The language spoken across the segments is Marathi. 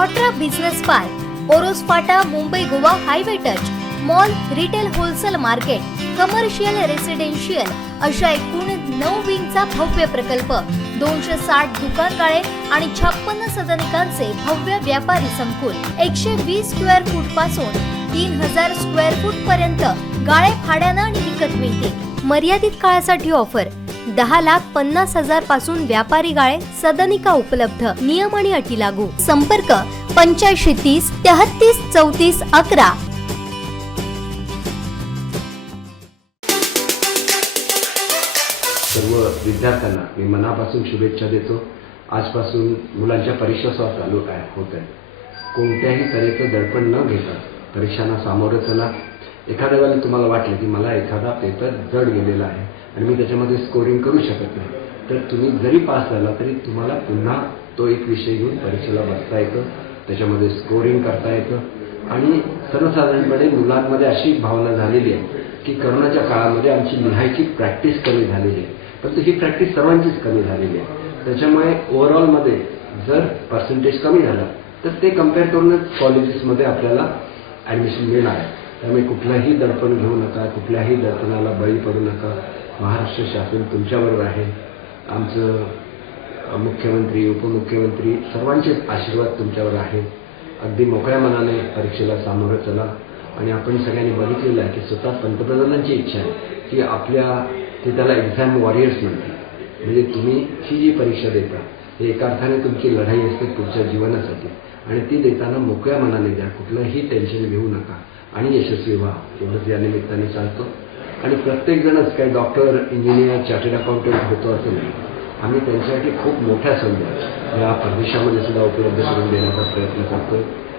ऑट्रा business park, Oros Phata, Mumbai Goa highway touch, mall, retail wholesale market, commercial residential अशा एकूण 9 विंगचा भव्य प्रकल्प, 260 दुकानगाळे आणि 56 सदनिकांचे भव्य व्यापारी संकुल, 120 स्क्वेअर फूट पासून 3000 स्क्वेअर फूट पर्यंत गाळे भाड्यानं आणि विकत मिळतील। मर्यादित काळासाठी ऑफर, 10,50,000 पासून व्यापारी गाळे, सदनिका उपलब्ध, नियम आणि अटी लागू। संपर्क 8530 33 34 11। सर्व विद्यार्थ्यांना मी मनापासून शुभेच्छा देतो। आजपासून मुलांच्या परीक्षा चालू होत आहे। कोणत्याही तऱ्हेचं दडपण न घेता परीक्षांना सामोरं चला। एखाद्या वेळेला तुम्हाला वाटलं की मला एखादा पेपर जड गेलेला आहे आणि मी त्याच्यामध्ये स्कोरिंग करू शकत नाही, तर तुम्ही जरी पास झाला तरी तुम्हाला पुन्हा तो एक विषय घेऊन परीक्षेला बसता येतं, त्याच्यामध्ये स्कोरिंग करता येतं। आणि सर्वसाधारणपणे मुलांमध्ये अशी भावना झालेली आहे की करोनाच्या काळामध्ये आमची लिहायची प्रॅक्टिस कमी झालेली आहे, परंतु ही प्रॅक्टिस सर्वांचीच कमी झालेली आहे। त्याच्यामुळे ओव्हरऑलमध्ये जर पर्सेंटेज कमी झाला तर ते कम्पेअर करूनच कॉलेजेसमध्ये आपल्याला ॲडमिशन मिळणार आहे। त्यामुळे कुठलंही दडपण घेऊ नका, कुठल्याही दडपणाला बळी पडू नका। महाराष्ट्र शासन तुमच्याबरोबर आहे। आमचं मुख्यमंत्री, उपमुख्यमंत्री सर्वांचेच आशीर्वाद तुमच्यावर आहे। अगदी मोकळ्या मनाने परीक्षेला सामोरं चला। आणि आपण सगळ्यांनी बघितलेलं आहे की स्वतः पंतप्रधानांची इच्छा आहे की ते त्याला एक्झाम वॉरियर्स म्हणतात, म्हणजे तुम्ही ही जी परीक्षा देता हे एका अर्थाने तुमची लढाई असते पुढच्या जीवनासाठी, आणि ती देताना मोकळ्या मनाने द्या, कुठलंही टेन्शन घेऊ नका आणि यशस्वी व्हा, एवढंच या निमित्ताने सांगतो। आणि प्रत्येकजणच काही डॉक्टर, इंजिनियर, चार्टर्ड अकाउंटंट होतो असं नाही। आम्ही त्यांच्यासाठी खूप मोठ्या संधी या परदेशामध्ये सुद्धा उपलब्ध करून देण्याचा प्रयत्न करतो।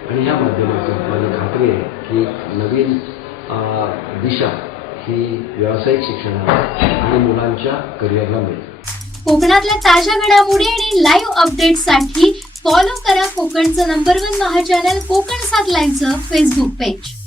आणि या माध्यमातून मला खात्री आहे की नवीन दिशा ही व्यावसायिक शिक्षणाला आणि मुलांच्या करिअरला मिळेल। कोकणातल्या ताज्या घडामोडी आणि लाईव्ह अपडेट्ससाठी फॉलो करा कोकणचं नंबर 1 महा चॅनल कोकण 7 लाईव्हचं फेसबुक पेज।